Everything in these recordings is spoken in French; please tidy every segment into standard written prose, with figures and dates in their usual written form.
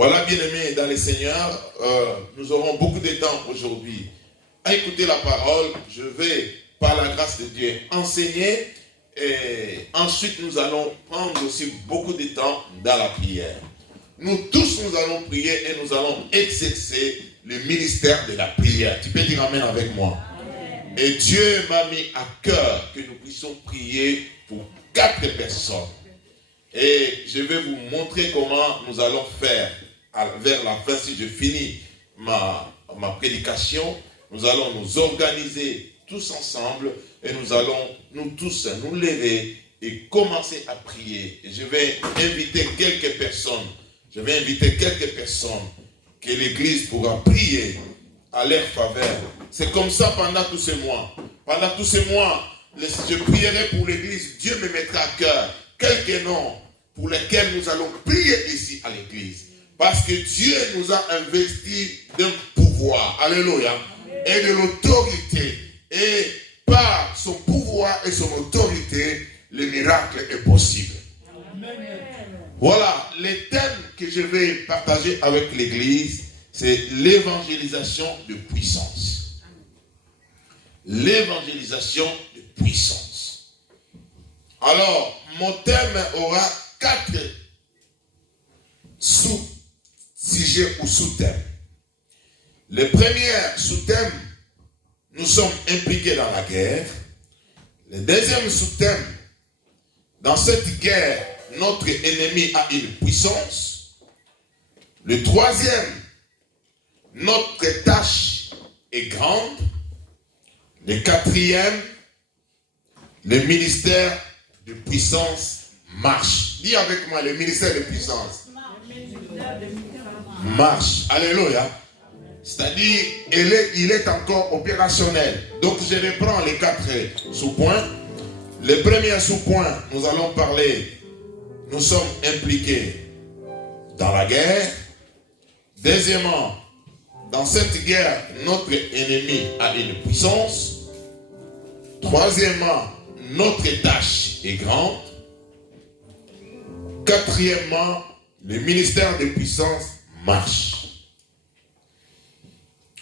Voilà, bien-aimés dans les Seigneurs, nous aurons beaucoup de temps aujourd'hui à écouter la parole. Je vais, par la grâce de Dieu, enseigner et ensuite nous allons prendre aussi beaucoup de temps dans la prière. Nous tous, nous allons prier et nous allons exercer le ministère de la prière. Tu peux dire amen avec moi. Amen. Et Dieu m'a mis à cœur que nous puissions prier pour 4 personnes. Et je vais vous montrer comment nous allons faire vers la fin, si je finis ma prédication. Nous allons nous organiser tous ensemble et nous allons nous tous nous lever et commencer à prier. Et je vais inviter quelques personnes. Que l'Église pourra prier à leur faveur. C'est comme ça pendant tous ces mois. Pendant tous ces mois, je prierai pour l'Église. Dieu me mettra à cœur quelques noms pour lesquels nous allons prier ici à l'Église. Parce que Dieu nous a investis d'un pouvoir. Alléluia. Et de l'autorité. Et par son pouvoir et son autorité, le miracle est possible. Amen. Voilà, les thèmes que je vais partager avec l'Église, c'est l'évangélisation de puissance. L'évangélisation de puissance. Alors, mon thème aura 4 sous-sujets ou sous-thèmes. Le premier sous-thème, nous sommes impliqués dans la guerre. Le deuxième sous-thème, dans cette guerre, notre ennemi a une puissance. Le troisième, notre tâche est grande. Le quatrième, le ministère de puissance marche. Dis avec moi, le ministère de puissance marche. Alléluia. C'est-à-dire, il est encore opérationnel. Donc, je reprends les 4 sous-points. Le premier sous-point, nous allons parler. Nous sommes impliqués dans la guerre. Deuxièmement, dans cette guerre, notre ennemi a une puissance. Troisièmement, notre tâche est grande. Quatrièmement, le ministère de puissance marche.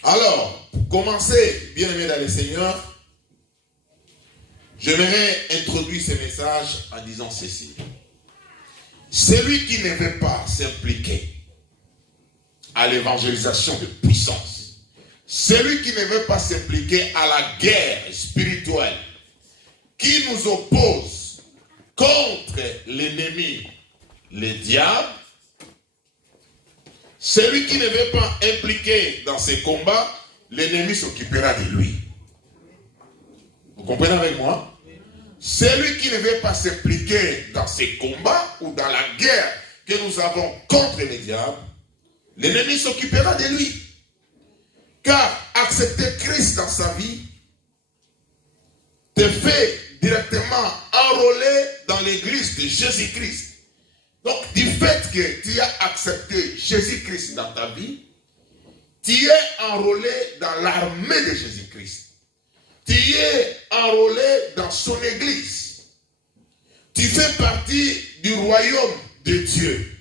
Alors, pour commencer, bien-aimés dans le Seigneur, j'aimerais introduire ce message en disant ceci. Celui qui ne veut pas s'impliquer à l'évangélisation de puissance, celui qui ne veut pas s'impliquer à la guerre spirituelle qui nous oppose contre l'ennemi, le diable, celui qui ne veut pas impliquer dans ces combats, l'ennemi s'occupera de lui. Vous comprenez avec moi? Celui qui ne veut pas s'impliquer dans ces combats ou dans la guerre que nous avons contre le diable, l'ennemi s'occupera de lui. Car accepter Christ dans sa vie te fait directement enrôler dans l'église de Jésus-Christ. Donc, du fait que tu as accepté Jésus-Christ dans ta vie, tu es enrôlé dans l'armée de Jésus-Christ. Tu es enrôlé dans son église. Tu fais partie du royaume de Dieu.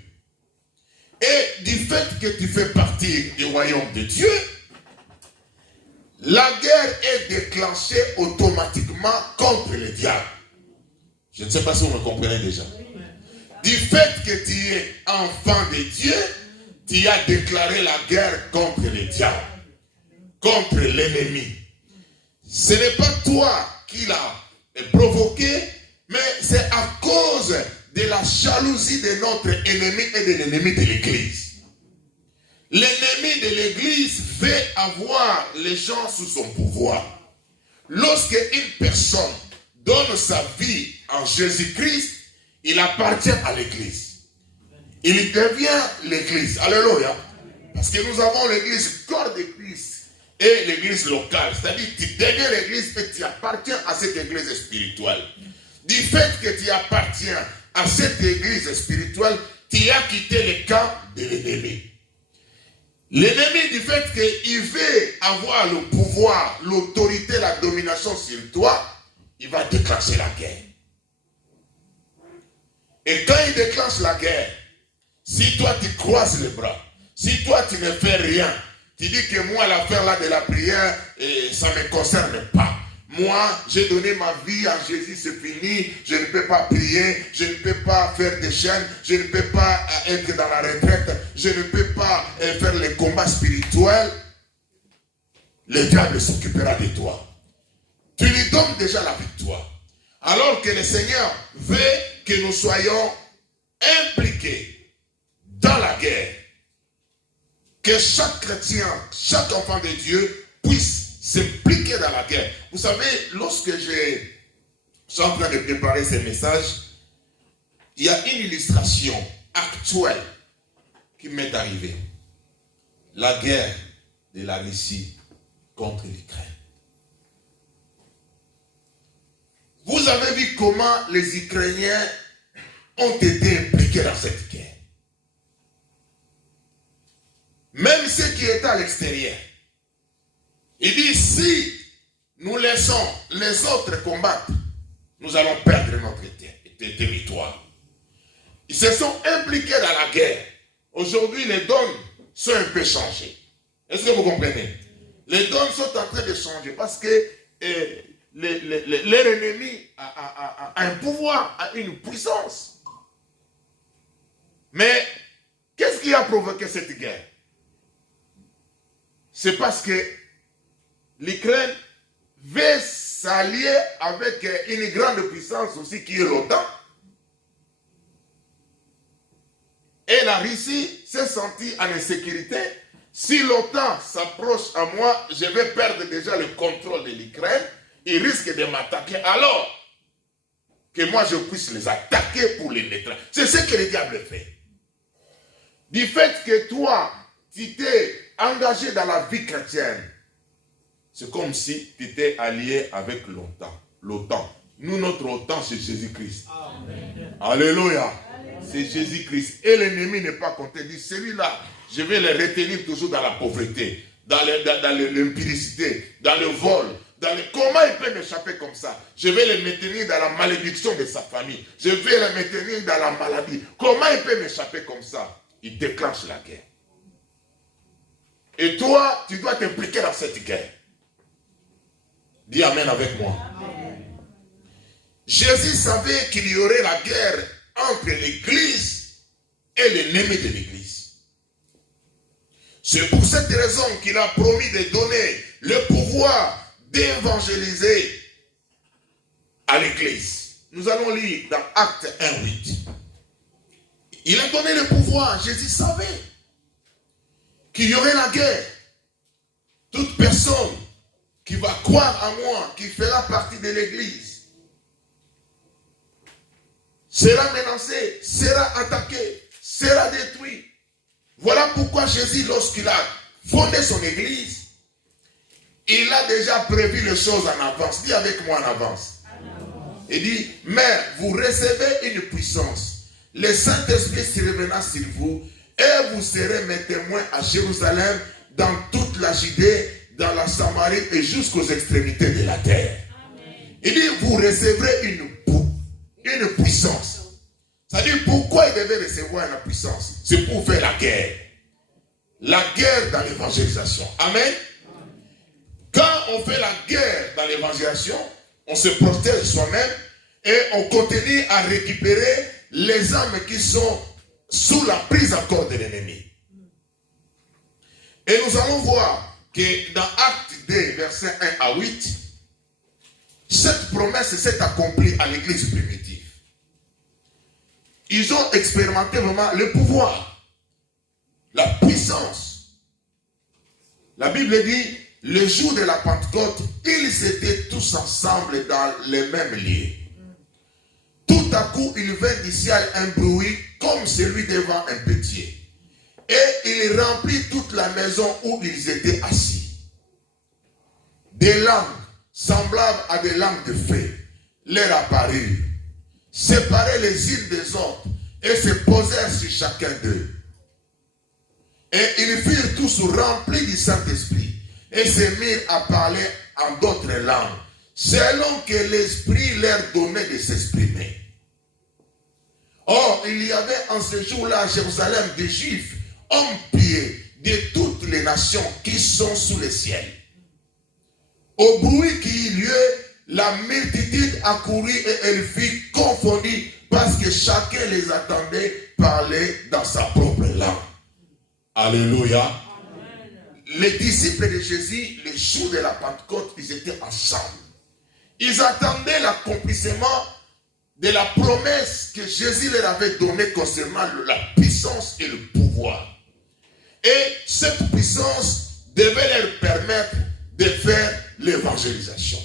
Et du fait que tu fais partie du royaume de Dieu, la guerre est déclenchée automatiquement contre le diable. Je ne sais pas si vous me comprenez déjà. Du fait que tu es enfant de Dieu, tu as déclaré la guerre contre le diable, contre l'ennemi. Ce n'est pas toi qui l'as provoqué, mais c'est à cause de la jalousie de notre ennemi et de l'ennemi de l'Église. L'ennemi de l'Église fait avoir les gens sous son pouvoir. Lorsque une personne donne sa vie en Jésus-Christ, il appartient à l'Église. Il devient l'Église. Alléluia. Parce que nous avons l'Église corps de Christ et l'Église locale. C'est-à-dire que tu deviens l'Église et tu appartiens à cette Église spirituelle. Du fait que tu appartiens à cette Église spirituelle, tu as quitté le camp de l'ennemi. L'ennemi, du fait qu'il veut avoir le pouvoir, l'autorité, la domination sur toi, il va déclencher la guerre. Et quand il déclenche la guerre, Si toi tu croises les bras, si toi tu ne fais rien, tu dis que moi l'affaire là de la prière, ça ne me concerne pas. Moi, j'ai donné ma vie à Jésus, c'est fini. Je ne peux pas prier, je ne peux pas faire des chaînes, je ne peux pas être dans la retraite, je ne peux pas faire les combats spirituels. Le diable s'occupera de toi. Tu lui donnes déjà la victoire. Alors que le Seigneur veut que nous soyons impliqués dans la guerre. Que chaque chrétien, chaque enfant de Dieu puisse s'impliquer dans la guerre. Vous savez, lorsque je suis en train de préparer ces messages, il y a une illustration actuelle qui m'est arrivée. La guerre de la Russie contre l'Ukraine. Vous avez vu comment les Ukrainiens ont été impliqués dans cette guerre. Même ceux qui étaient à l'extérieur. Il dit, si nous laissons les autres combattre, nous allons perdre notre territoire. Ils se sont impliqués dans la guerre. Aujourd'hui, les dons sont un peu changés. Est-ce que vous comprenez? Les dons sont en train de changer parce que leur ennemi a un pouvoir, a une puissance. Mais qu'est-ce qui a provoqué cette guerre? C'est parce que l'Ukraine veut s'allier avec une grande puissance aussi qui est l'OTAN. Et la Russie s'est sentie en insécurité. Si l'OTAN s'approche à moi, je vais perdre déjà le contrôle de l'Ukraine. Ils risquent de m'attaquer. Alors que moi je puisse les attaquer pour les neutraliser. C'est ce que le diable fait. Du fait que toi, tu t'es engagé dans la vie chrétienne, c'est comme si tu étais allié avec l'OTAN. Nous, notre OTAN, c'est Jésus-Christ. Alléluia. C'est Jésus-Christ. Et l'ennemi n'est pas content. Il dit, celui-là, je vais le retenir toujours dans la pauvreté, dans l'impudicité, dans le vol. Comment il peut m'échapper comme ça? Je vais le maintenir dans la malédiction de sa famille. Je vais le maintenir dans la maladie. Comment il peut m'échapper comme ça? Il déclenche la guerre. Et toi, tu dois t'impliquer dans cette guerre. Dis Amen avec moi. Amen. Jésus savait qu'il y aurait la guerre entre l'Église et l'ennemi de l'Église. C'est pour cette raison qu'il a promis de donner le pouvoir d'évangéliser à l'Église. Nous allons lire dans Actes 1:8. Il a donné le pouvoir. Jésus savait qu'il y aurait la guerre. Toute personne qui va croire à moi, qui fera partie de l'Église, sera menacé, sera attaqué, sera détruit. Voilà pourquoi Jésus, lorsqu'il a fondé son Église, il a déjà prévu les choses en avance. Dis avec moi en avance. Il dit, mais vous recevez une puissance. Le Saint-Esprit se reviendra sur vous et vous serez mes témoins à Jérusalem, dans toute la Judée, dans la Samarie et jusqu'aux extrémités de la terre. Amen. Il dit, vous recevrez une puissance. C'est-à-dire, pourquoi il devait recevoir la puissance? C'est pour faire la guerre. La guerre dans l'évangélisation. Amen. Quand on fait la guerre dans l'évangélisation, on se protège soi-même et on continue à récupérer les âmes qui sont sous la prise en corps de l'ennemi. Et nous allons voir que dans Actes 2, versets 1 à 8, cette promesse s'est accomplie à l'église primitive. Ils ont expérimenté vraiment le pouvoir, la puissance. La Bible dit, le jour de la Pentecôte, ils étaient tous ensemble dans les mêmes lieux. Tout à coup, il vint du ciel un bruit comme celui devant un pétier. Et il remplit toute la maison où ils étaient assis. Des langues semblables à des langues de feu leur apparurent, séparées les unes des autres, et se posèrent sur chacun d'eux. Et ils furent tous remplis du Saint-Esprit, et se mirent à parler en d'autres langues, selon que l'Esprit leur donnait de s'exprimer. Or, il y avait en ce jour-là à Jérusalem des Juifs, hommes pieux de toutes les nations qui sont sous le ciel. Au bruit qui eut lieu, la multitude accourut et elle fut confondue parce que chacun les attendait parler dans sa propre langue. Alléluia. Amen. Les disciples de Jésus, le jour de la Pentecôte, ils étaient ensemble. Ils attendaient l'accomplissement de la promesse que Jésus leur avait donnée concernant la puissance et le pouvoir. Et cette puissance devait leur permettre de faire l'évangélisation.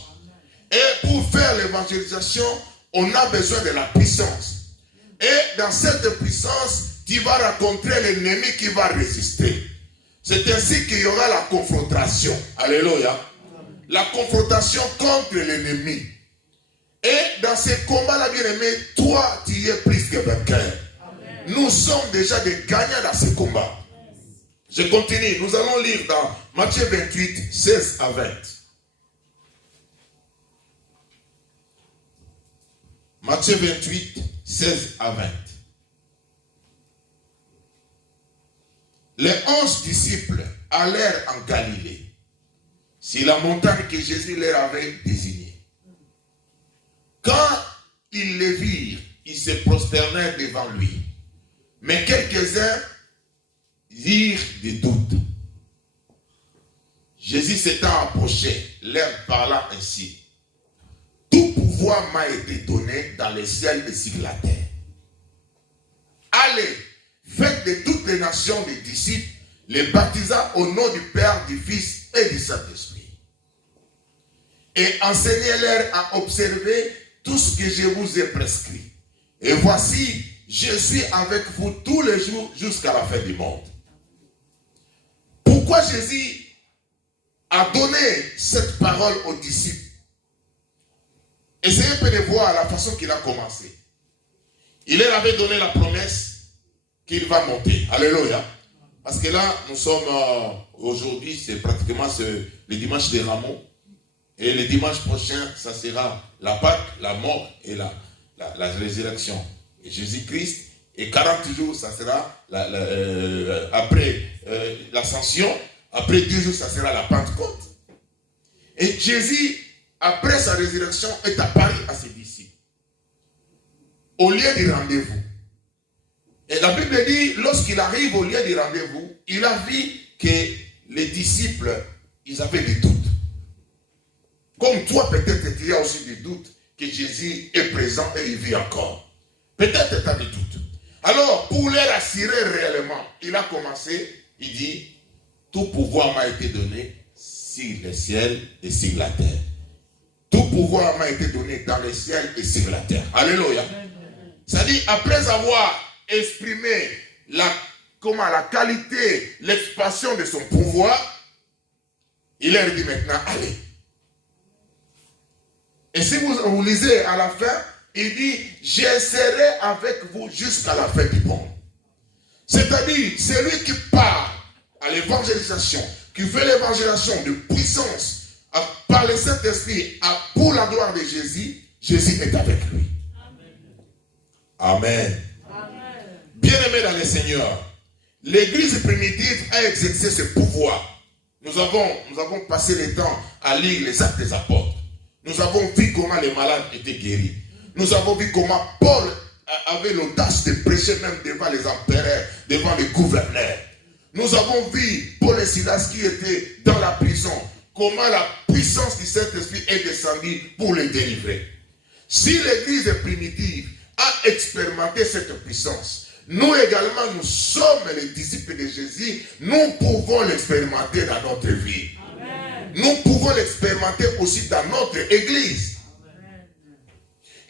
Et pour faire l'évangélisation, on a besoin de la puissance. Et dans cette puissance, tu vas rencontrer l'ennemi qui va résister. C'est ainsi qu'il y aura la confrontation. Alléluia. La confrontation contre l'ennemi. Et dans ces combats-là, bien-aimé, toi, tu es plus que vainqueur. Nous sommes déjà des gagnants dans ces combats. Je continue. Nous allons lire dans Matthieu 28, 16 à 20. Matthieu 28, 16 à 20. Les 11 disciples allèrent en Galilée, sur la montagne que Jésus leur avait désignée. Quand ils le virent, ils se prosternèrent devant lui. Mais quelques-uns dirent des doutes. Jésus s'étant approché, leur parla ainsi. Tout pouvoir m'a été donné dans les ciels et sur la terre. Allez, faites de toutes les nations des disciples, les baptisant au nom du Père, du Fils et du Saint-Esprit. Et enseignez-leur à observer tout ce que je vous ai prescrit. Et voici, je suis avec vous tous les jours jusqu'à la fin du monde. Pourquoi Jésus a donné cette parole aux disciples? Essayez un peu de voir la façon qu'il a commencé. Il leur avait donné la promesse qu'il va monter. Alléluia. Parce que là, nous sommes aujourd'hui, c'est pratiquement le dimanche des Rameaux. Et le dimanche prochain, ça sera la Pâque, la mort et la résurrection. Et Jésus-Christ. Et 40 jours, ça sera après l'ascension. Après 2 jours, ça sera la Pentecôte. Et Jésus, après sa résurrection, est apparu à ses disciples. Au lieu du rendez-vous. Et la Bible dit, lorsqu'il arrive au lieu du rendez-vous, il a vu que les disciples, ils avaient des doutes. Comme toi, peut-être, tu as aussi des doutes que Jésus est présent et il vit encore. Peut-être tu as des doutes. Alors, pour les rassurer réellement, il a commencé, il dit, tout pouvoir m'a été donné sur le ciel et sur la terre. Tout pouvoir m'a été donné dans le ciel et sur la terre. Alléluia. C'est-à-dire, après avoir exprimé la qualité, l'expansion de son pouvoir, il leur dit maintenant, allez. Et si vous lisez à la fin, il dit, je serai avec vous jusqu'à la fin du monde. C'est-à-dire, celui qui part à l'évangélisation, qui fait l'évangélisation de puissance, par le Saint-Esprit, pour la gloire de Jésus, Jésus est avec lui. Amen. Amen. Bien-aimés dans le Seigneur, l'Église primitive a exercé ce pouvoir. Nous avons passé le temps à lire les actes des apôtres. Nous avons vu comment les malades étaient guéris. Nous avons vu comment Paul avait l'audace de prêcher même devant les empereurs, devant les gouverneurs. Nous avons vu Paul et Silas qui étaient dans la prison. Comment la puissance du Saint-Esprit est descendue pour les délivrer. Si l'Église primitive a expérimenté cette puissance, nous également, nous sommes les disciples de Jésus, nous pouvons l'expérimenter dans notre vie. Amen. Nous pouvons l'expérimenter aussi dans notre Église.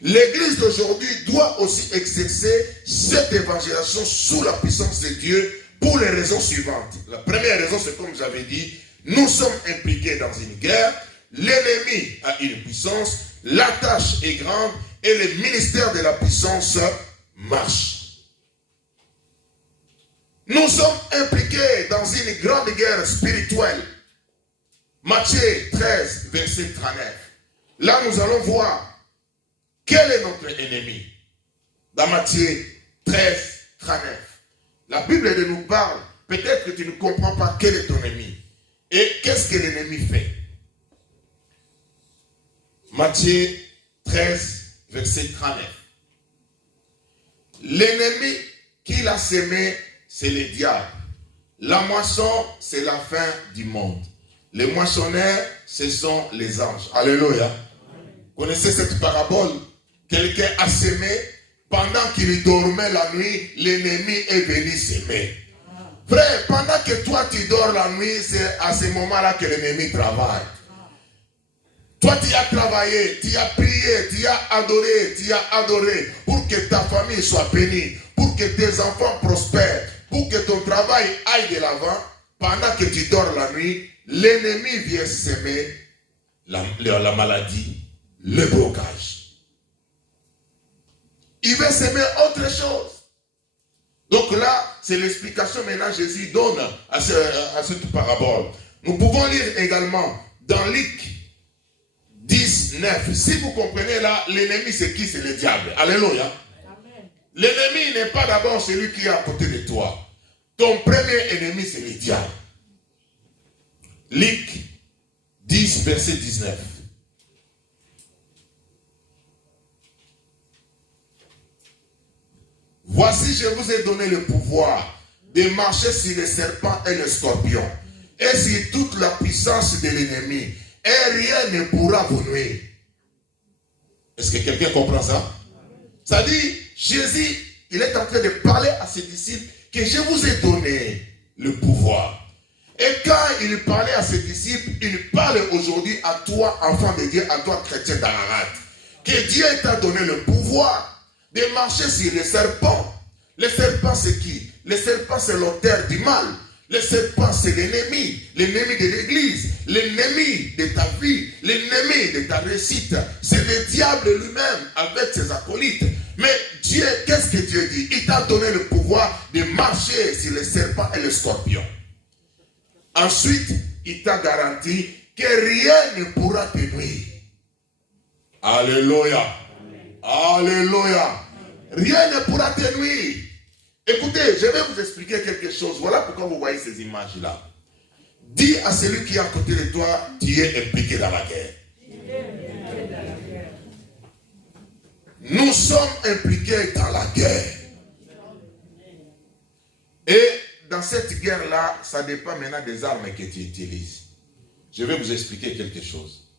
L'Église d'aujourd'hui doit aussi exercer cette évangélisation sous la puissance de Dieu pour les raisons suivantes. La première raison, c'est comme j'avais dit, nous sommes impliqués dans une guerre, l'ennemi a une puissance, la tâche est grande et le ministère de la puissance marche. Nous sommes impliqués dans une grande guerre spirituelle. Matthieu 13, verset 39. Là, nous allons voir quel est notre ennemi. Dans Matthieu 13, 39. La Bible nous parle, peut-être que tu ne comprends pas quel est ton ennemi. Et qu'est-ce que l'ennemi fait? Matthieu 13, verset 39. L'ennemi qu'il a sémé, c'est le diable. La moisson, c'est la fin du monde. Les moissonneurs, ce sont les anges. Alléluia. Vous connaissez cette parabole? Quelqu'un a sémé, pendant qu'il dormait la nuit, l'ennemi est venu s'aimer. Frère, pendant que toi tu dors la nuit, c'est à ce moment-là que l'ennemi travaille. Toi tu as travaillé, tu as prié, tu as adoré pour que ta famille soit bénie, pour que tes enfants prospèrent, pour que ton travail aille de l'avant. Pendant que tu dors la nuit, l'ennemi vient s'aimer la maladie, le blocage. Il veut s'aimer autre chose. Donc là, c'est l'explication maintenant que Jésus donne à cette parabole. Nous pouvons lire également dans Luc 19. Si vous comprenez là, l'ennemi c'est qui? C'est le diable. Alléluia. L'ennemi n'est pas d'abord celui qui est à côté de toi. Ton premier ennemi c'est le diable. Luc 10, verset 19. Voici, je vous ai donné le pouvoir de marcher sur les serpents et les scorpions, et sur toute la puissance de l'ennemi, et rien ne pourra vous nuire. Est-ce que quelqu'un comprend ça? Ça dit, Jésus, il est en train de parler à ses disciples que je vous ai donné le pouvoir. Et quand il parlait à ses disciples, il parle aujourd'hui à toi, enfant de Dieu, à toi, chrétien d'Ararat, que Dieu t'a donné le pouvoir de marcher sur les serpents. Les serpents, c'est qui? Les serpents, c'est l'auteur du mal. Les serpents, c'est l'ennemi de l'église, l'ennemi de ta vie, l'ennemi de ta réussite. C'est le diable lui-même avec ses acolytes. Mais Dieu, qu'est-ce que Dieu dit? Il t'a donné le pouvoir de marcher sur les serpents et les scorpions. Ensuite, il t'a garanti que rien ne pourra te nuire. Alléluia. Alléluia. Rien ne pourra te nuire. Écoutez, je vais vous expliquer quelque chose. Voilà pourquoi vous voyez ces images-là. Dis à celui qui est à côté de toi, tu es impliqué dans la guerre. Nous sommes impliqués dans la guerre. Et dans cette guerre-là, ça dépend maintenant des armes que tu utilises. Je vais vous expliquer quelque chose.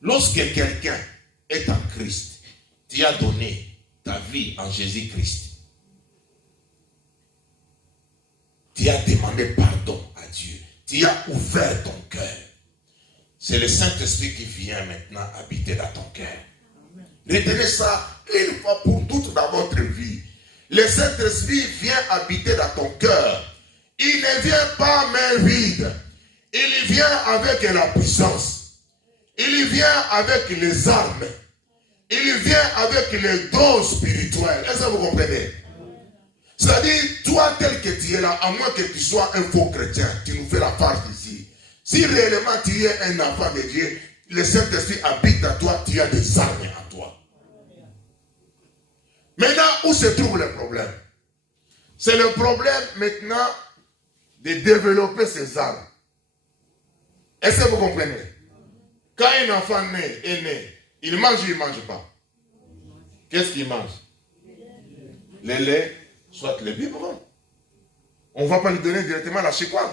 Lorsque quelqu'un est en Christ, tu as donné ta vie en Jésus-Christ. Tu as demandé pardon à Dieu. Tu as ouvert ton cœur. C'est le Saint-Esprit qui vient maintenant habiter dans ton cœur. Retenez ça une fois pour toutes dans votre vie. Le Saint-Esprit vient habiter dans ton cœur. Il ne vient pas main vide. Il vient avec la puissance. Il vient avec les armes. Il vient avec les dons spirituels. Est-ce que vous comprenez? C'est-à-dire, toi tel que tu es là, à moins que tu sois un faux chrétien, tu nous fais la farce ici. Si réellement tu es un enfant de Dieu, le Saint-Esprit habite en toi, tu as des armes en toi. Maintenant, où se trouve le problème? C'est le problème maintenant de développer ces armes. Est-ce que vous comprenez? Quand un enfant est né, il mange ou il ne mange pas? Qu'est-ce qu'il mange? Le lait, soit le biberon. On ne va pas lui donner directement la chicoine.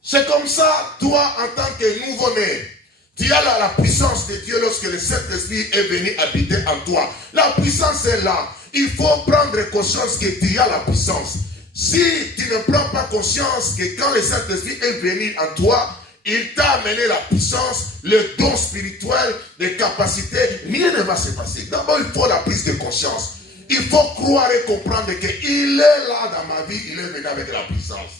C'est comme ça, toi, en tant que nouveau-né, tu as la puissance de Dieu lorsque le Saint-Esprit est venu habiter en toi. La puissance est là. Il faut prendre conscience que tu as la puissance. Si tu ne prends pas conscience que quand le Saint-Esprit est venu en toi, il t'a amené la puissance, le don spirituel, les capacités, rien ne va se passer. D'abord, il faut la prise de conscience. Il faut croire et comprendre qu'il est là dans ma vie, il est venu avec la puissance.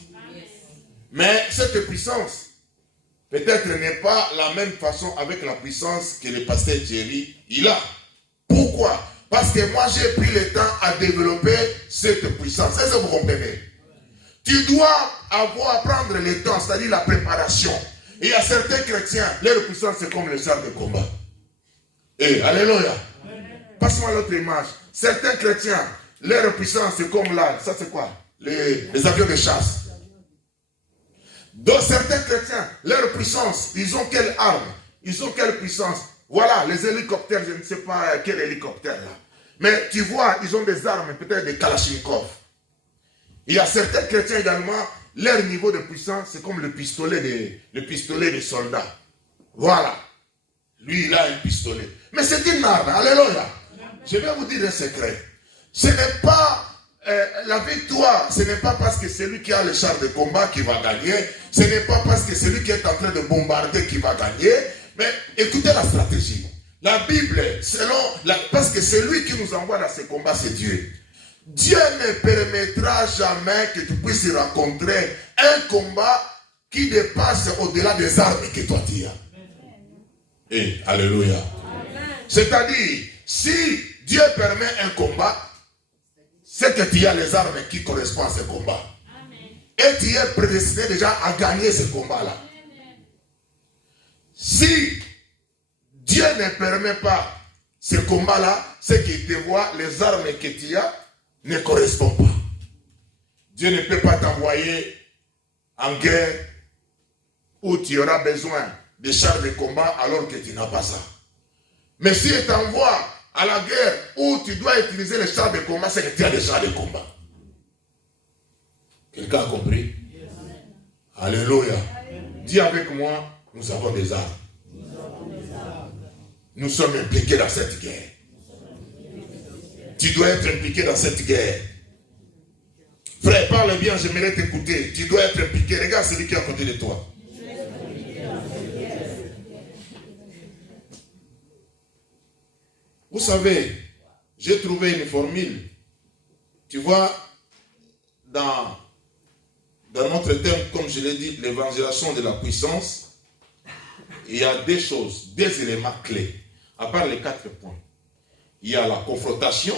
Mais cette puissance, peut-être n'est pas la même façon avec la puissance que le pasteur Thierry, il a. Pourquoi? Parce que moi, j'ai pris le temps à développer cette puissance. Est-ce que vous comprenez? Tu dois prendre le temps, c'est-à-dire la préparation. Et il y a certains chrétiens, leur puissance, c'est comme le char de combat. Et alléluia. Passe-moi l'autre image. Certains chrétiens, Leur puissance, c'est comme là. Ça, c'est quoi? Les avions de chasse. Donc, certains chrétiens, leur puissance, ils ont quelle arme? Ils ont quelle puissance? Voilà, les hélicoptères, je ne sais pas quel hélicoptère là. Mais tu vois, ils ont des armes, peut-être des Kalachnikov. Il y a certains chrétiens également, leur niveau de puissance, c'est comme le pistolet des soldats. Voilà. Lui, il a un pistolet. Mais c'est une arme. Alléluia. Je vais vous dire un secret. Ce n'est pas la victoire, ce n'est pas parce que c'est lui qui a le char de combat qui va gagner. Ce n'est pas parce que c'est lui qui est en train de bombarder qui va gagner. Mais écoutez la stratégie. La Bible, parce que c'est lui qui nous envoie dans ces combats, c'est Dieu. Dieu ne permettra jamais que tu puisses rencontrer un combat qui dépasse au-delà des armes que toi tu as. Et alléluia. C'est-à-dire, si Dieu permet un combat, c'est que tu as les armes qui correspondent à ce combat. Et tu es prédestiné déjà à gagner ce combat-là. Si Dieu ne permet pas ce combat-là, c'est que tu vois les armes que tu as ne correspondent pas. Dieu ne peut pas t'envoyer en guerre où tu auras besoin de chars de combat alors que tu n'as pas ça. Mais s'il t'envoie à la guerre où tu dois utiliser les chars de combat, c'est que tu as des chars de combat. Quelqu'un a compris? Yes. Alléluia. Dis avec moi, nous avons des armes. Nous sommes impliqués dans cette guerre. Tu dois être impliqué dans cette guerre. Frère, parle bien, j'aimerais t'écouter. Tu dois être impliqué. Regarde celui qui est à côté de toi. Vous savez, j'ai trouvé une formule. Tu vois, dans notre thème, comme je l'ai dit, l'évangélisation de la puissance, il y a des choses, des éléments clés. À part les 4 points. Il y a la confrontation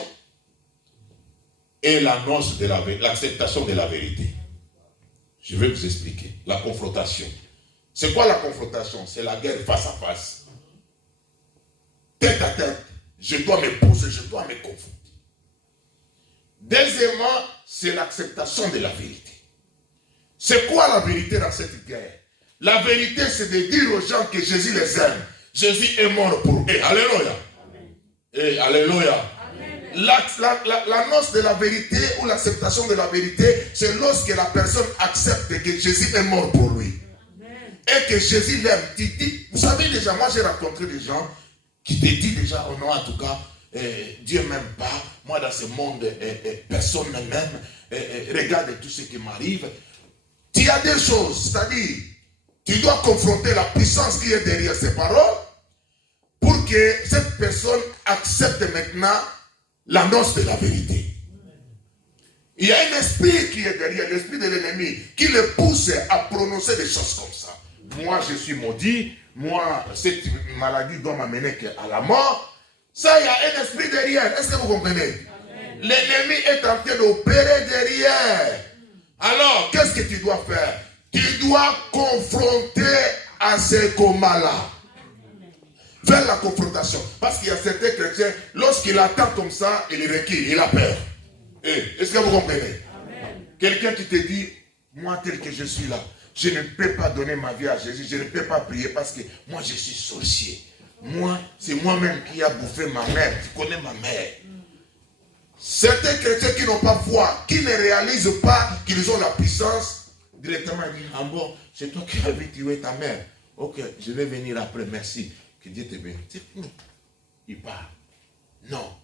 et l'annonce de l'acceptation de la vérité. Je vais vous expliquer. La confrontation. C'est quoi la confrontation? C'est la guerre face à face. Tête à tête. Je dois me poser, je dois me confronter. Deuxièmement, c'est l'acceptation de la vérité. C'est quoi la vérité dans cette guerre? La vérité, c'est de dire aux gens que Jésus les aime. Jésus est mort pour eux. Alléluia. Et alléluia. L'annonce de la vérité ou l'acceptation de la vérité, c'est lorsque la personne accepte que Jésus est mort pour lui. Et que Jésus l'aime. Tu dis, vous savez déjà, moi j'ai rencontré des gens qui te disent déjà, oh non, en tout cas, Dieu ne m'aime pas. Moi dans ce monde, personne ne m'aime. Regarde tout ce qui m'arrive. Il y a des choses, c'est-à-dire, tu dois confronter la puissance qui est derrière ces paroles pour que cette personne accepte maintenant l'annonce de la vérité. Il y a un esprit qui est derrière, l'esprit de l'ennemi, qui le pousse à prononcer des choses comme ça. Moi, je suis maudit. Moi, cette maladie doit m'amener à la mort. Ça, il y a un esprit derrière. Est-ce que vous comprenez? L'ennemi est en train d'opérer derrière. Alors, qu'est-ce que tu dois faire? Tu dois confronter à ces combats-là. Faire la confrontation. Parce qu'il y a certains chrétiens, lorsqu'il attend comme ça, il recule, il a peur. Est-ce que vous comprenez? Quelqu'un qui te dit, moi tel que je suis là, je ne peux pas donner ma vie à Jésus, je ne peux pas prier parce que moi je suis sorcier. Moi, c'est moi-même qui a bouffé ma mère, tu connais ma mère. Certains chrétiens qui n'ont pas foi, qui ne réalisent pas qu'ils ont la puissance, directement ils disent, ah bon, c'est toi qui as vu tuer ta mère. Ok, je vais venir après, merci. Que Dieu te bénisse. C'est fini. Il part. Non.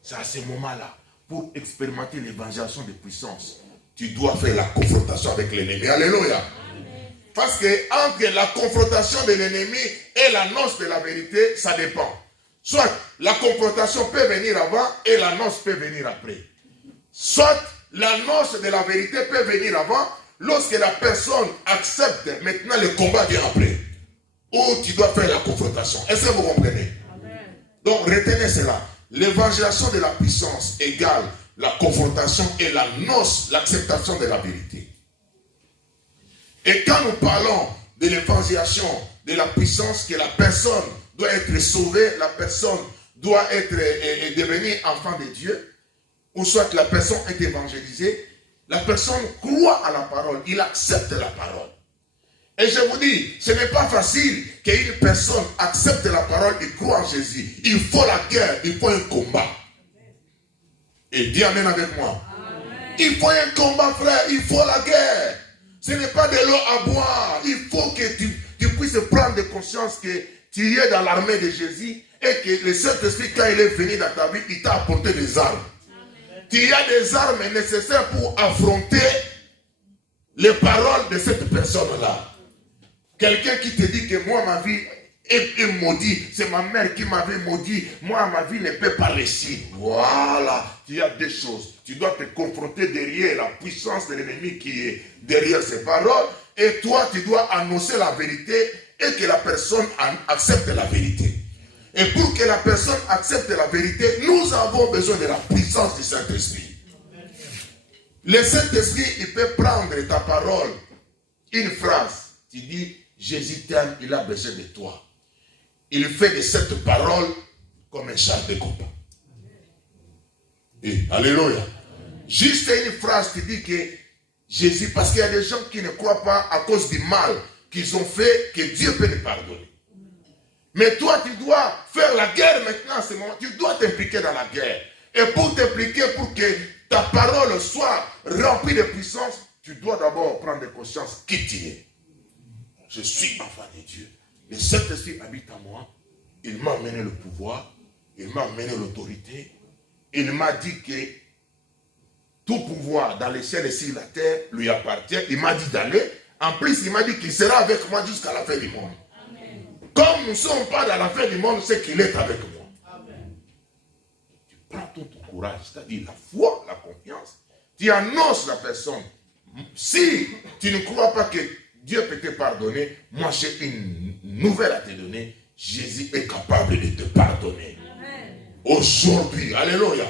C'est à ce moment-là, pour expérimenter l'évangélisation de puissance, tu dois faire la confrontation avec l'ennemi. Alléluia. Amen. Parce que entre la confrontation de l'ennemi et l'annonce de la vérité, ça dépend. Soit la confrontation peut venir avant et l'annonce peut venir après. Soit l'annonce de la vérité peut venir avant, lorsque la personne accepte, maintenant le combat vient après. Ou tu dois faire la confrontation. Est-ce que vous comprenez? Amen. Donc retenez cela. L'évangélisation de la puissance égale la confrontation et l'annonce, l'acceptation de la vérité. Et quand nous parlons de l'évangélisation de la puissance, que la personne doit être sauvée, la personne doit être devenir enfant de Dieu, ou soit la personne est évangélisée, la personne croit à la parole, il accepte la parole. Et je vous dis, ce n'est pas facile qu'une personne accepte la parole et croit en Jésus. Il faut la guerre, il faut un combat. Et dis amen avec moi. Amen. Il faut un combat, frère, il faut la guerre. Ce n'est pas de l'eau à boire. Il faut que tu puisses prendre conscience que tu es dans l'armée de Jésus et que le Saint-Esprit, quand il est venu dans ta vie, il t'a apporté des armes. Amen. Tu as des armes nécessaires pour affronter les paroles de cette personne-là. Quelqu'un qui te dit que moi, ma vie est maudite, c'est ma mère qui m'avait maudit, moi, ma vie ne peut pas réussir. Voilà, il y a deux choses. Tu dois te confronter derrière la puissance de l'ennemi qui est derrière ces paroles, et toi, tu dois annoncer la vérité et que la personne accepte la vérité. Et pour que la personne accepte la vérité, nous avons besoin de la puissance du Saint-Esprit. Le Saint-Esprit, il peut prendre ta parole, une phrase, tu dis, Jésus t'aime, il a besoin de toi. Il fait de cette parole comme un char de combat. Et alléluia. Juste une phrase qui dit que Jésus, parce qu'il y a des gens qui ne croient pas à cause du mal qu'ils ont fait, que Dieu peut les pardonner. Mais toi, tu dois faire la guerre maintenant, à ce moment. Tu dois t'impliquer dans la guerre. Et pour t'impliquer, pour que ta parole soit remplie de puissance, tu dois d'abord prendre conscience qui tu es. Je suis enfant de Dieu. Le Saint-Esprit habite en moi. Il m'a amené le pouvoir. Il m'a amené l'autorité. Il m'a dit que tout pouvoir dans les ciels et sur la terre lui appartient. Il m'a dit d'aller. En plus, il m'a dit qu'il sera avec moi jusqu'à la fin du monde. Amen. Comme nous ne sommes pas dans la fin du monde, c'est qu'il est avec moi. Amen. Tu prends tout ton courage, c'est-à-dire la foi, la confiance. Tu annonces la personne. Si tu ne crois pas que Dieu peut te pardonner, moi j'ai une nouvelle à te donner. Jésus est capable de te pardonner. Amen. Aujourd'hui, alléluia.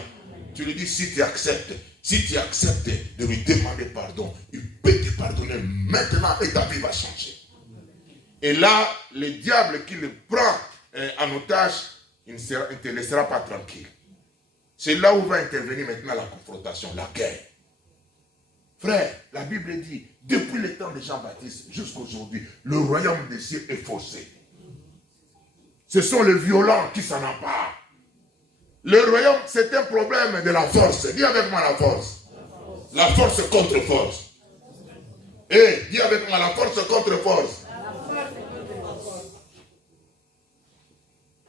Tu lui dis, si tu acceptes de lui demander pardon, il peut te pardonner maintenant et ta vie va changer. Et là, le diable qui le prend en otage, il ne te laissera pas tranquille. C'est là où va intervenir maintenant la confrontation, la guerre. Frère, la Bible dit, depuis le temps de Jean-Baptiste jusqu'à aujourd'hui, le royaume des cieux est faussé. Ce sont les violents qui s'en emparent. Le royaume, c'est un problème de la force. Dis avec moi la force. La force contre force. Et dis avec moi la force contre force.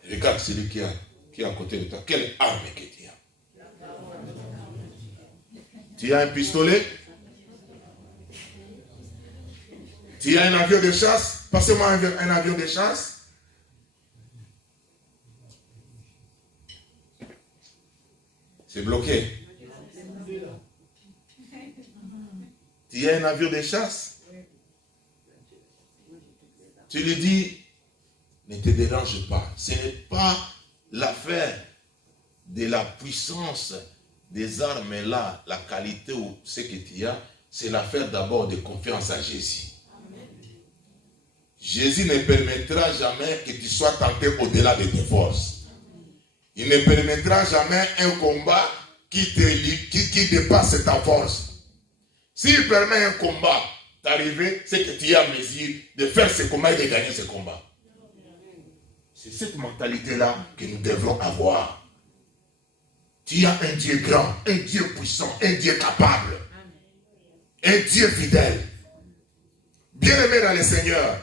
Regarde celui qui est à côté de toi. Quelle arme que tu as? Tu as un pistolet? Tu as un avion de chasse? Passez-moi un avion de chasse. C'est bloqué. Tu as un avion de chasse. Tu lui dis, ne te dérange pas. Ce n'est pas l'affaire de la puissance des armes là, la qualité ou ce que tu as. C'est l'affaire d'abord de confiance à Jésus. Jésus ne permettra jamais que tu sois tenté au-delà de tes forces. Il ne permettra jamais un combat qui dépasse ta force. S'il permet un combat d'arriver, c'est que tu es en mesure de faire ce combat et de gagner ce combat. C'est cette mentalité-là que nous devrons avoir. Tu as un Dieu grand, un Dieu puissant, un Dieu capable, un Dieu fidèle. Bien-aimé dans le Seigneur,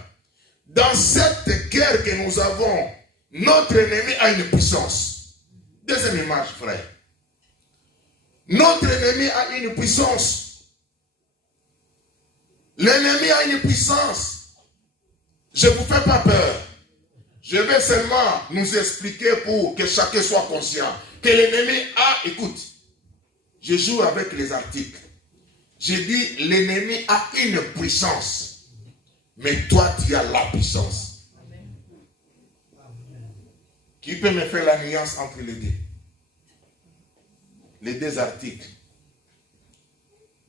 dans cette guerre que nous avons, notre ennemi a une puissance. Deuxième image, frère. Notre ennemi a une puissance. L'ennemi a une puissance. Je ne vous fais pas peur. Je vais seulement nous expliquer pour que chacun soit conscient que l'ennemi a, écoute, je joue avec les articles. Je dis l'ennemi a une puissance. Mais toi, tu as la puissance. Qui peut me faire la nuance entre les deux? Les deux articles.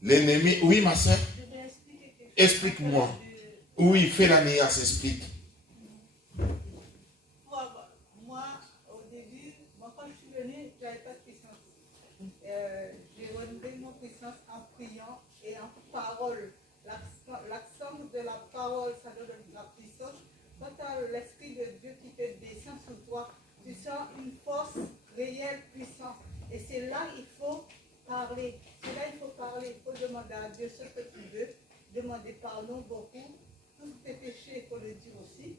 L'ennemi, oui ma soeur? Explique-moi. Oui, fais la nuance, explique. Moi, au début, quand je suis venue, je n'avais pas de puissance. parole. L'accent de la parole, ça donne la puissance. Quand tu as l'Esprit de Dieu qui te descend sur toi, tu sens une force réelle, puissante. Et c'est là qu'il faut parler. C'est là qu'il faut parler. Il faut demander à Dieu ce que tu veux. Demander pardon beaucoup. Tous tes péchés, il faut le dire aussi.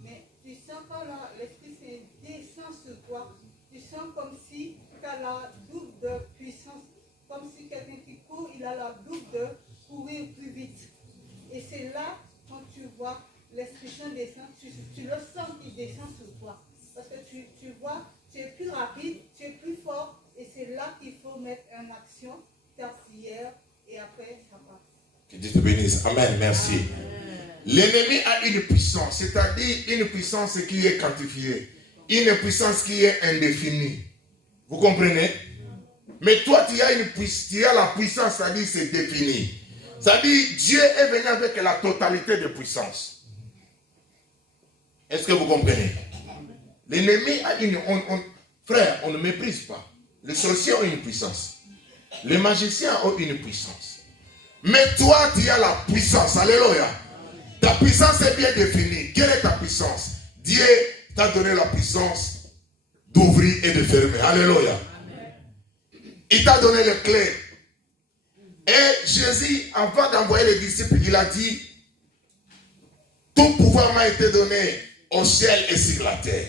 Mais tu sens quand l'Esprit descend sur toi, tu sens comme si tu as la double de puissance. Comme si quelqu'un qui court, il a la double de courir plus vite. Et c'est là, quand tu vois l'Esprit Saint descend, tu le sens qu'il descend sur toi. Parce que tu vois, tu es plus rapide, tu es plus fort. Et c'est là qu'il faut mettre en action ta prière. Et après, ça passe. Que Dieu te bénisse. Amen. Merci. L'ennemi a une puissance, c'est-à-dire une puissance qui est quantifiée. Une puissance qui est indéfinie. Vous comprenez? Mais toi, tu as la puissance, c'est-à-dire c'est défini. C'est-à-dire Dieu est venu avec la totalité de puissance. Est-ce que vous comprenez? L'ennemi a une... frère, on ne méprise pas. Les sorciers ont une puissance. Les magiciens ont une puissance. Mais toi, tu as la puissance. Alléluia. Ta puissance est bien définie. Quelle est ta puissance? Dieu t'a donné la puissance d'ouvrir et de fermer. Alléluia. Il t'a donné les clés. Et Jésus, avant d'envoyer les disciples, il a dit, tout pouvoir m'a été donné au ciel et sur la terre.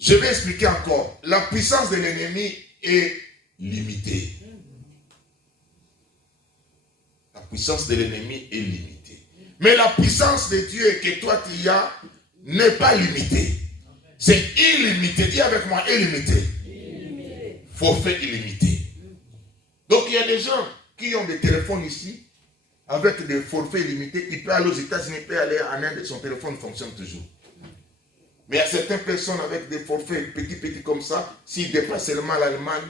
Je vais expliquer encore. La puissance de l'ennemi est limitée. La puissance de l'ennemi est limitée. Mais la puissance de Dieu que toi tu as n'est pas limitée. C'est illimité. Dis avec moi, illimité. Forfait illimité. Donc il y a des gens qui ont des téléphones ici, avec des forfaits illimités. Il peut aller aux États-Unis, il peut aller en Inde, son téléphone fonctionne toujours. Mais il y a certaines personnes avec des forfaits petits comme ça, s'ils dépassent seulement l'Allemagne,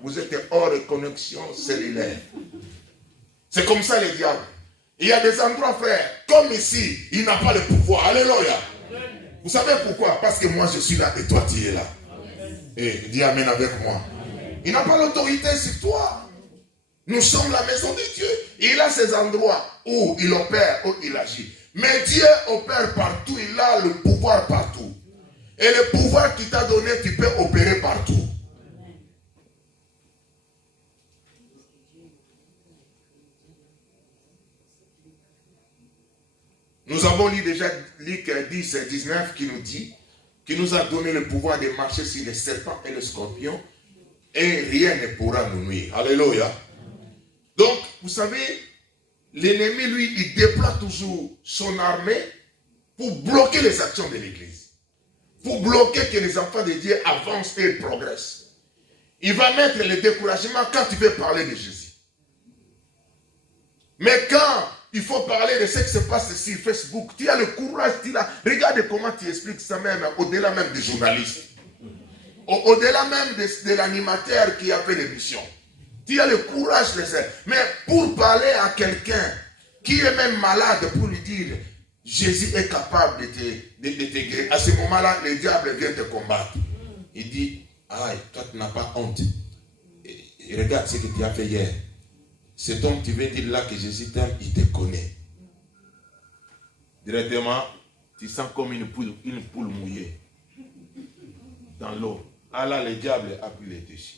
vous êtes hors de connexion cellulaire. C'est comme ça les diables. Il y a des endroits, frères, comme ici, il n'a pas le pouvoir. Alléluia. Vous savez pourquoi? Parce que moi je suis là et toi tu es là. Et dis amen avec moi. Il n'a pas l'autorité sur toi. Nous sommes la maison de Dieu. Il a ces endroits où il opère, où il agit. Mais Dieu opère partout, il a le pouvoir partout. Et le pouvoir qu'il t'a donné, tu peux opérer partout. Nous avons lu déjà Luc 10, 19 qui nous dit qu'il nous a donné le pouvoir de marcher sur les serpents et les scorpions et rien ne pourra nous nuire. Alléluia. Donc, vous savez, l'ennemi, lui, il déploie toujours son armée pour bloquer les actions de l'Église. Pour bloquer que les enfants de Dieu avancent et progressent. Il va mettre le découragement quand tu veux parler de Jésus. Mais quand il faut parler de ce qui se passe sur Facebook, tu as le courage, regarde comment tu expliques ça même, au-delà même des journalistes. Au-delà même de l'animateur qui a fait l'émission. Tu as le courage de ça. Mais pour parler à quelqu'un qui est même malade, pour lui dire, Jésus est capable de te guérir. À ce moment-là, le diable vient te combattre. Il dit, aïe, toi tu n'as pas honte. Et regarde ce que tu as fait hier. Cet homme, tu veux dire là que Jésus t'aime, il te connaît. Directement, tu sens comme une poule mouillée dans l'eau. Ah là, le diable a pris les dessus.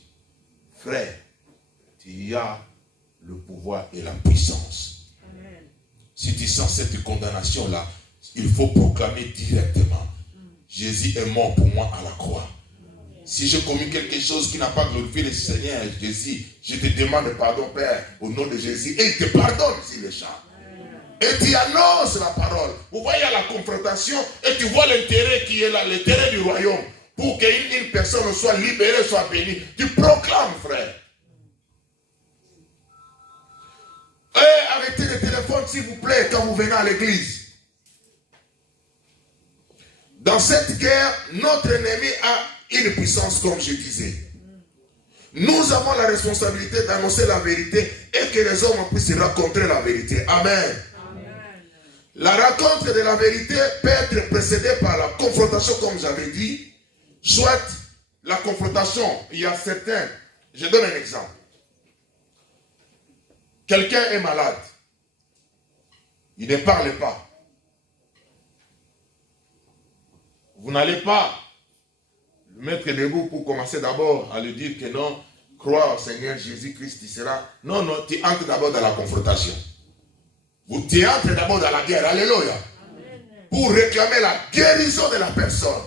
Frère, tu as le pouvoir et la puissance. Amen. Si tu sens cette condamnation-là, il faut proclamer directement. Jésus est mort pour moi à la croix. Si je commets quelque chose qui n'a pas glorifié le Seigneur Jésus, je te demande pardon, Père, au nom de Jésus. Et il te pardonne s'il est chant. Et tu annonces la parole. Vous voyez la confrontation et tu vois l'intérêt qui est là, l'intérêt du royaume. Pour qu'une personne soit libérée, soit bénie. Tu proclames, frère. Et arrêtez le téléphone, s'il vous plaît, quand vous venez à l'église. Dans cette guerre, notre ennemi a une puissance, comme je disais. Nous avons la responsabilité d'annoncer la vérité et que les hommes puissent rencontrer la vérité. Amen. Amen. La rencontre de la vérité peut être précédée par la confrontation, comme j'avais dit. Soit la confrontation, il y a certains. Je donne un exemple. Quelqu'un est malade. Il ne parle pas. Vous n'allez pas le mettre debout pour commencer d'abord à lui dire que non, crois au Seigneur Jésus-Christ, il sera... Non, non, tu entres d'abord dans la confrontation. Tu entres d'abord dans la guerre. Alléluia. Pour réclamer la guérison de la personne.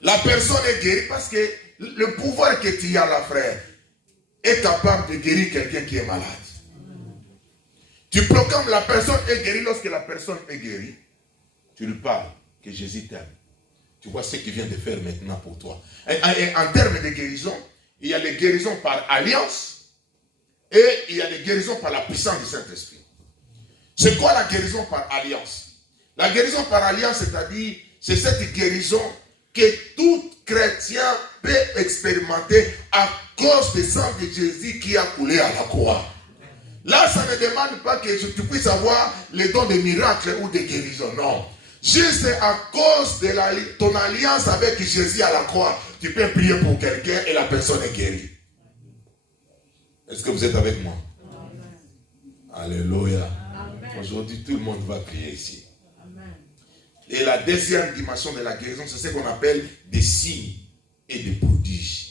La personne est guérie parce que le pouvoir que tu as là, frère, est capable de guérir quelqu'un qui est malade. Tu proclames la personne est guérie. Lorsque la personne est guérie, tu lui parles que Jésus t'aime. Tu vois ce qu'il vient de faire maintenant pour toi. Et en termes de guérison, il y a les guérisons par alliance et il y a des guérisons par la puissance du Saint-Esprit. C'est quoi la guérison par alliance? La guérison par alliance, c'est-à-dire, c'est cette guérison que tout chrétien peut expérimenter à cause du sang de Jésus qui a coulé à la croix. Là, ça ne demande pas que tu puisses avoir les dons de miracles ou de guérison, non. Juste à cause de ton alliance avec Jésus à la croix, tu peux prier pour quelqu'un et la personne est guérie. Est-ce que vous êtes avec moi? Amen. Alléluia. Aujourd'hui, tout le monde va prier ici. Amen. Et la deuxième dimension de la guérison, c'est ce qu'on appelle des signes et des prodiges.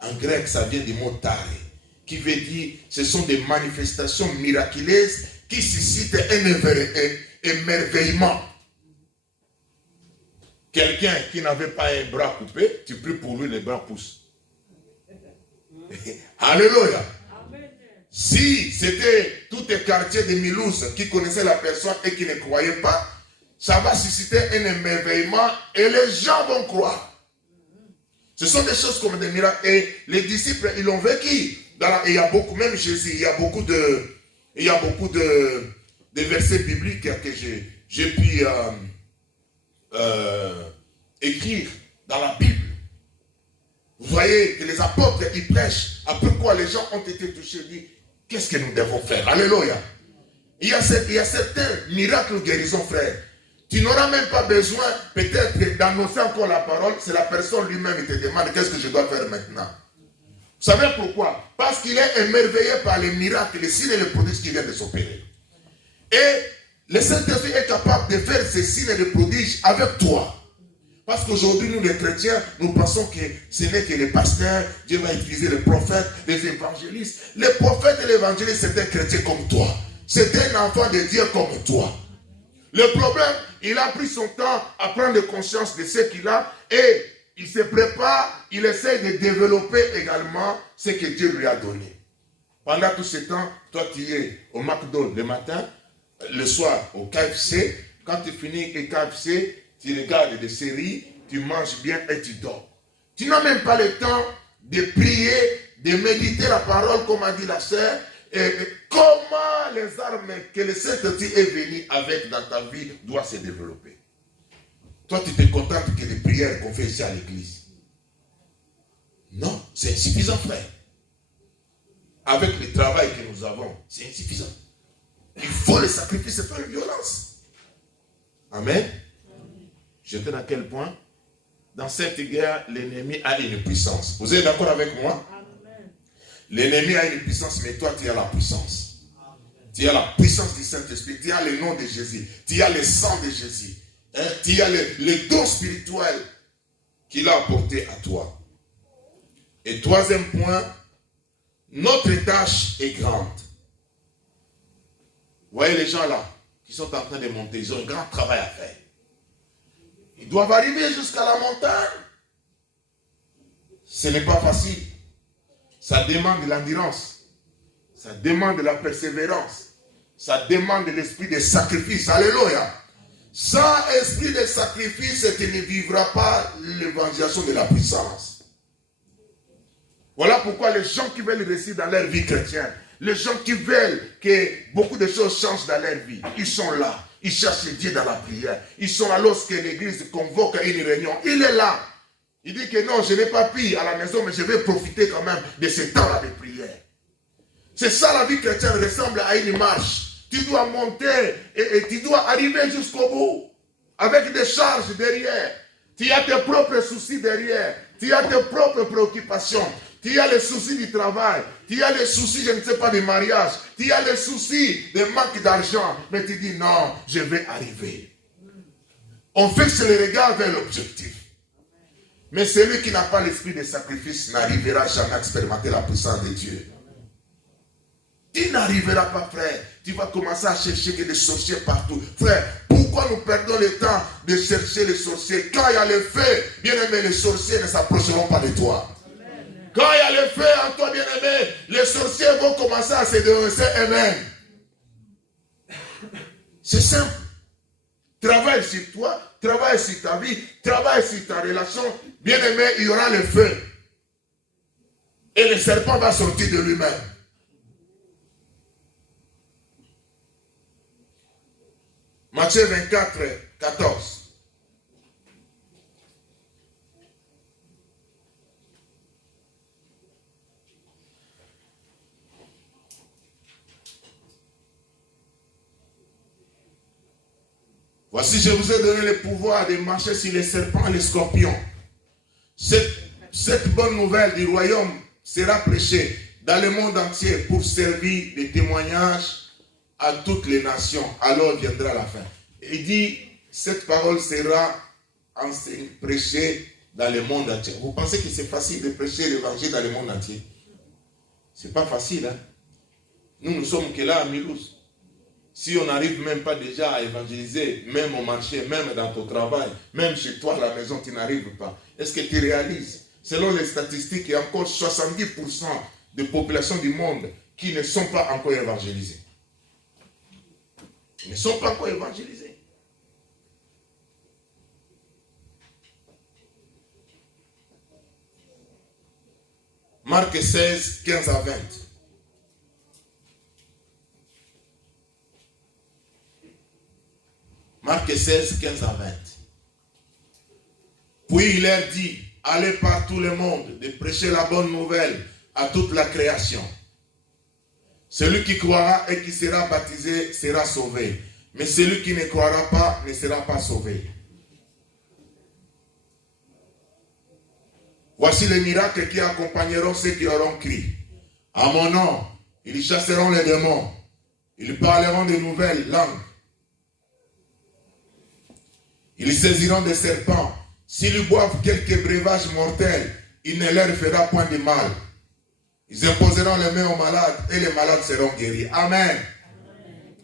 En grec, ça vient du mot tare, qui veut dire ce sont des manifestations miraculeuses qui suscitent un émerveillement. Quelqu'un qui n'avait pas un bras coupé, tu pries pour lui, les bras poussent. Alléluia. Si c'était tout un quartier de Milouz qui connaissait la personne et qui ne croyait pas, ça va susciter un émerveillement et les gens vont croire. Ce sont des choses comme des miracles. Et les disciples, ils l'ont vécu. Il y a beaucoup, même Jésus, il y a beaucoup de versets bibliques que j'ai pu écrire dans la Bible. Vous voyez que les apôtres, ils prêchent à pourquoi les gens ont été touchés. Ils disent, qu'est-ce que nous devons faire? Alléluia. Il y a certains miracles ou guérisons, frère. Tu n'auras même pas besoin peut-être d'annoncer encore la parole. C'est la personne lui-même qui te demande qu'est-ce que je dois faire maintenant. Vous savez pourquoi? Parce qu'il est émerveillé par les miracles, les signes et les prodiges qui viennent de s'opérer. Et le Saint-Esprit est capable de faire ces signes et les prodiges avec toi. Parce qu'aujourd'hui, nous les chrétiens, nous pensons que ce n'est que les pasteurs, Dieu va utiliser les prophètes, les évangélistes. Les prophètes et les évangélistes, c'est un chrétien comme toi. C'est un enfant de Dieu comme toi. Le problème, il a pris son temps à prendre conscience de ce qu'il a et il se prépare, il essaie de développer également ce que Dieu lui a donné. Pendant tout ce temps, toi tu es au McDo le matin, le soir au KFC. Quand tu finis le KFC, tu regardes des séries, tu manges bien et tu dors. Tu n'as même pas le temps de prier, de méditer la parole comme a dit la sœur. Et comment les armes que le Saint-Esprit est venu avec dans ta vie doivent se développer. Toi, tu te contentes que des prières qu'on fait ici à l'église. Non, c'est insuffisant, frère. Avec le travail que nous avons, c'est insuffisant. Il faut le sacrifice et faire une violence. Amen. J'étais dans quel point? Dans cette guerre, l'ennemi a une puissance. Vous êtes d'accord avec moi? L'ennemi a une puissance, mais toi, tu as la puissance. Tu as la puissance du Saint-Esprit. Tu as le nom de Jésus. Tu as le sang de Jésus. Hein? Tu as le don spirituel qu'il a apporté à toi. Et troisième point, notre tâche est grande. Vous voyez les gens là, qui sont en train de monter, ils ont un grand travail à faire. Ils doivent arriver jusqu'à la montagne. Ce n'est pas facile. Ça demande de l'endurance. Ça demande de la persévérance. Ça demande de l'esprit de sacrifice. Alléluia. Sans esprit de sacrifice, tu ne vivras pas l'évangélisation de la puissance. Voilà pourquoi les gens qui veulent réussir dans leur vie chrétienne, les gens qui veulent que beaucoup de choses changent dans leur vie, ils sont là. Ils cherchent Dieu dans la prière. Ils sont là lorsque l'église convoque une réunion. Il est là. Il dit que non, je n'ai pas pu à la maison, mais je vais profiter quand même de ce temps-là de prière. C'est ça la vie chrétienne ressemble à une marche. Tu dois monter et tu dois arriver jusqu'au bout. Avec des charges derrière. Tu as tes propres soucis derrière. Tu as tes propres préoccupations. Tu as les soucis du travail. Tu as les soucis, je ne sais pas, du mariage. Tu as les soucis de manque d'argent. Mais tu dis non, je vais arriver. On fixe le regard vers l'objectif. Mais celui qui n'a pas l'esprit de sacrifice n'arrivera jamais à expérimenter la puissance de Dieu. Tu n'arriveras pas, frère. Tu vas commencer à chercher des sorciers partout. Frère, pourquoi nous perdons le temps de chercher les sorciers? Quand il y a le feu, bien aimé, les sorciers ne s'approcheront pas de toi. Quand il y a le feu en toi, bien aimé, les sorciers vont commencer à se dénoncer eux-mêmes. C'est simple. Travaille sur toi, travaille sur ta vie, travaille sur ta relation. Bien aimé, il y aura le feu. Et le serpent va sortir de lui-même. Matthieu 24, 14. Voici, je vous ai donné le pouvoir de marcher sur les serpents et les scorpions. Cette bonne nouvelle du royaume sera prêchée dans le monde entier pour servir de témoignage à toutes les nations. Alors viendra la fin. Il dit, cette parole sera prêchée dans le monde entier. Vous pensez que c'est facile de prêcher l'évangile dans le monde entier? C'est pas facile, hein? Nous sommes que là à Milouz. Si on n'arrive même pas déjà à évangéliser, même au marché, même dans ton travail, même chez toi à la maison, tu n'arrives pas. Est-ce que tu réalises? Selon les statistiques, il y a encore 70% de population du monde qui ne sont pas encore évangélisées. Ils ne sont pas encore évangélisés. Marc 16, 15 à 20. Marc 16, 15 à 20. Puis il leur dit, allez par tout le monde, de prêcher la bonne nouvelle à toute la création. Celui qui croira et qui sera baptisé sera sauvé. Mais celui qui ne croira pas ne sera pas sauvé. Voici les miracles qui accompagneront ceux qui auront crié. À mon nom, ils chasseront les démons. Ils parleront de nouvelles langues. Ils saisiront des serpents. S'ils boivent quelques breuvages mortels, il ne leur fera point de mal. Ils imposeront les mains aux malades et les malades seront guéris. Amen.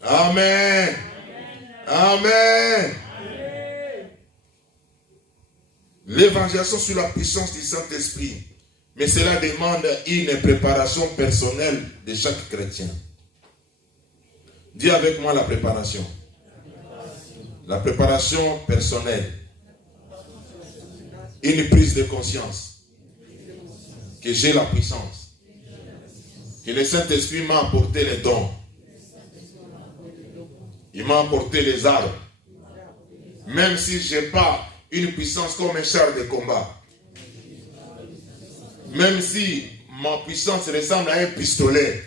Amen. Amen. L'évangélisation sur la puissance du Saint-Esprit. Mais cela demande une préparation personnelle de chaque chrétien. Dis avec moi la préparation. La préparation personnelle. Une prise de conscience. Que j'ai la puissance. Que le Saint-Esprit m'a apporté les dons. Il m'a apporté les armes. Même si je n'ai pas une puissance comme un char de combat. Même si ma puissance ressemble à un pistolet.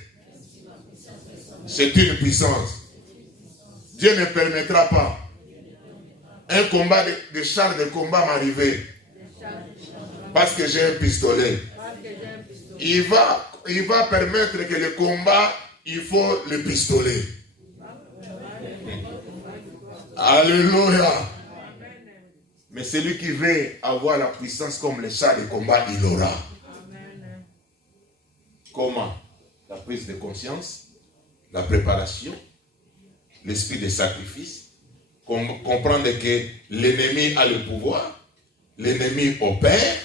C'est une puissance. Dieu ne permettra pas un combat de char de combat m'arriver. Parce que j'ai un pistolet. Il va permettre que le combat, il faut le pistolet. Alléluia. Mais celui qui veut avoir la puissance comme le char de combat, il l'aura. Comment? La prise de conscience, la préparation, l'esprit de sacrifice, comprendre que l'ennemi a le pouvoir, l'ennemi opère,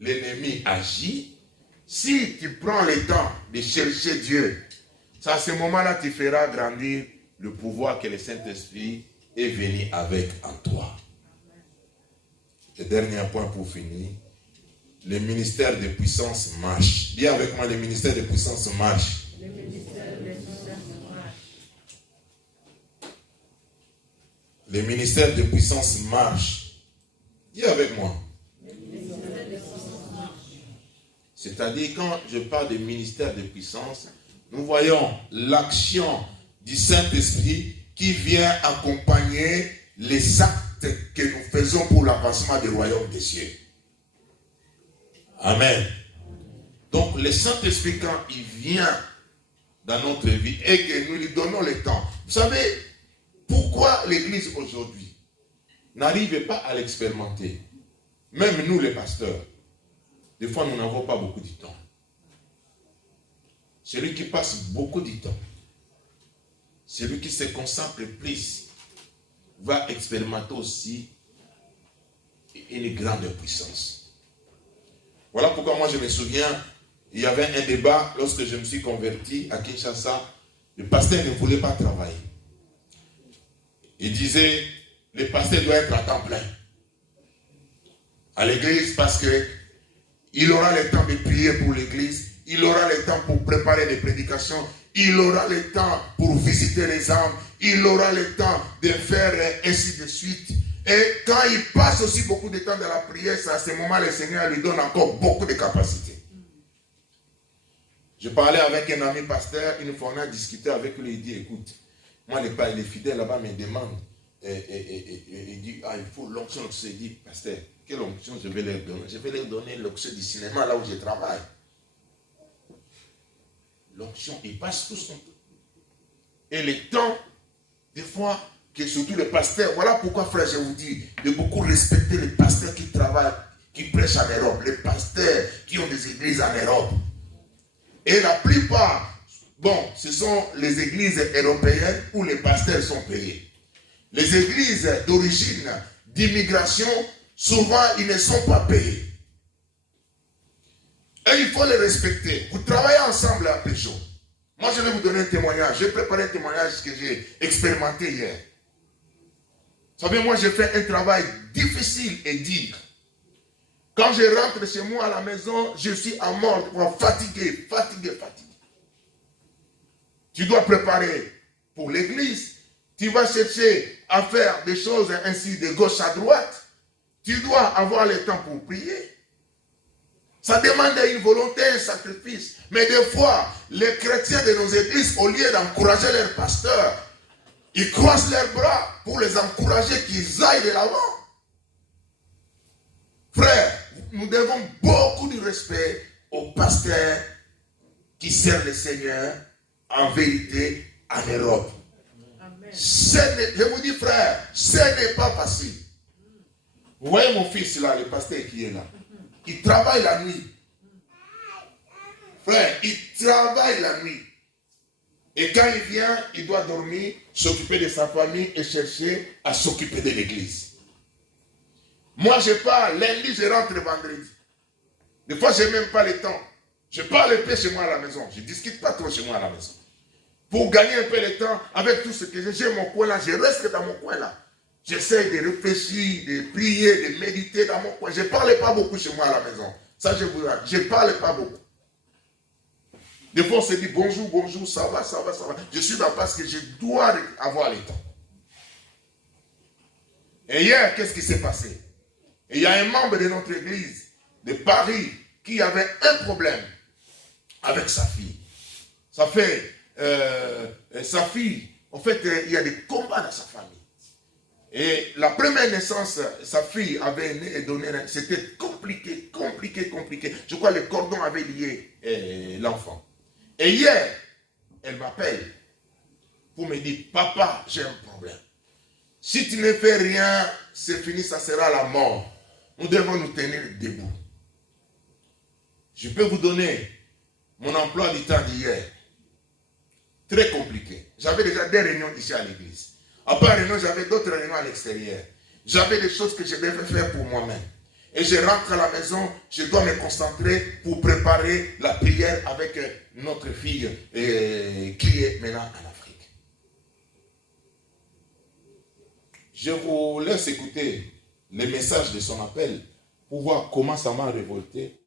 l'ennemi agit. Si tu prends le temps de chercher Dieu, c'est à ce moment-là tu feras grandir le pouvoir que le Saint-Esprit est venu avec en toi. Le dernier point pour finir. Le ministère de puissance marche. Dis avec moi, le ministère de puissance marche. Le ministère de puissance marche. Le ministère de puissance marche. Dis avec moi. C'est-à-dire, quand je parle de ministère de puissance, nous voyons l'action du Saint-Esprit qui vient accompagner les actes que nous faisons pour l'avancement du royaume des cieux. Amen. Donc le Saint-Esprit, quand il vient dans notre vie et que nous lui donnons le temps. Vous savez, pourquoi l'Église aujourd'hui n'arrive pas à l'expérimenter? Même nous les pasteurs, des fois nous n'avons pas beaucoup de temps. Celui qui passe beaucoup de temps, celui qui se concentre plus, va expérimenter aussi une grande puissance. Voilà pourquoi moi je me souviens, il y avait un débat lorsque je me suis converti à Kinshasa. Le pasteur ne voulait pas travailler. Il disait, le pasteur doit être à temps plein à l'église parce que il aura le temps de prier pour l'église, il aura le temps pour préparer des prédications, il aura le temps pour visiter les âmes, il aura le temps de faire ainsi de suite. Et quand il passe aussi beaucoup de temps dans la prière, c'est à ce moment le Seigneur lui donne encore beaucoup de capacités. Je parlais avec un ami pasteur, une fois on a discuté avec lui, il dit, écoute, moi les fidèles là-bas me demandent, il dit, ah, il faut l'onction. Il dit, pasteur, quelle onction je vais leur donner? Je vais leur donner l'onction du cinéma là où je travaille. L'onction, il passe tout son temps. Et le temps, des fois, que surtout les pasteurs, voilà pourquoi, frère, je vous dis, de beaucoup respecter les pasteurs qui travaillent, qui prêchent en Europe, les pasteurs qui ont des églises en Europe. Et la plupart, bon, ce sont les églises européennes où les pasteurs sont payés. Les églises d'origine, d'immigration, souvent, ils ne sont pas payés. Et il faut les respecter. Vous travaillez ensemble à Pécho. Moi, je vais vous donner un témoignage. J'ai préparé un témoignage que j'ai expérimenté hier. Vous savez, moi, j'ai fait un travail difficile et dur. Quand je rentre chez moi à la maison, je suis à mort, fatigué. Tu dois préparer pour l'église. Tu vas chercher à faire des choses ainsi de gauche à droite. Tu dois avoir le temps pour prier. Ça demande une volonté, un sacrifice. Mais des fois, les chrétiens de nos églises, au lieu d'encourager leurs pasteurs, ils croisent leurs bras pour les encourager qu'ils aillent de l'avant. Frère, nous devons beaucoup de respect aux pasteurs qui servent le Seigneur en vérité en Europe. Amen. Je vous dis, frère, ce n'est pas facile. Vous voyez mon fils là, le pasteur qui est là. Il travaille la nuit. Frère, il travaille la nuit. Et quand il vient, il doit dormir, s'occuper de sa famille et chercher à s'occuper de l'église. Moi, je pars lundi, je rentre vendredi. Des fois, je n'ai même pas le temps. Je pars le peu chez moi à la maison. Je ne discute pas trop chez moi à la maison. Pour gagner un peu de temps, avec tout ce que j'ai mon coin là, je reste dans mon coin là. J'essaie de réfléchir, de prier, de méditer dans mon coin. Je ne parle pas beaucoup chez moi à la maison. Ça, je vous dis, je ne parle pas beaucoup. Des fois, on se dit bonjour, bonjour, ça va. Je suis là parce que je dois avoir le temps. Et hier, qu'est-ce qui s'est passé? Et il y a un membre de notre église de Paris qui avait un problème avec sa fille. Ça fait, sa fille, en fait, il y a des combats dans sa famille. Et la première naissance, sa fille avait né et donné, c'était compliqué. Je crois que le cordon avait lié l'enfant. Et hier, elle m'appelle pour me dire, papa, j'ai un problème. Si tu ne fais rien, c'est fini, ça sera la mort. Nous devons nous tenir debout. Je peux vous donner mon emploi du temps d'hier. Très compliqué. J'avais déjà des réunions ici à l'église. Après la réunion, j'avais d'autres réunions à l'extérieur. J'avais des choses que je devais faire pour moi-même. Et je rentre à la maison, je dois me concentrer pour préparer la prière avec notre fille qui est maintenant en Afrique. Je vous laisse écouter les messages de son appel pour voir comment ça m'a révolté.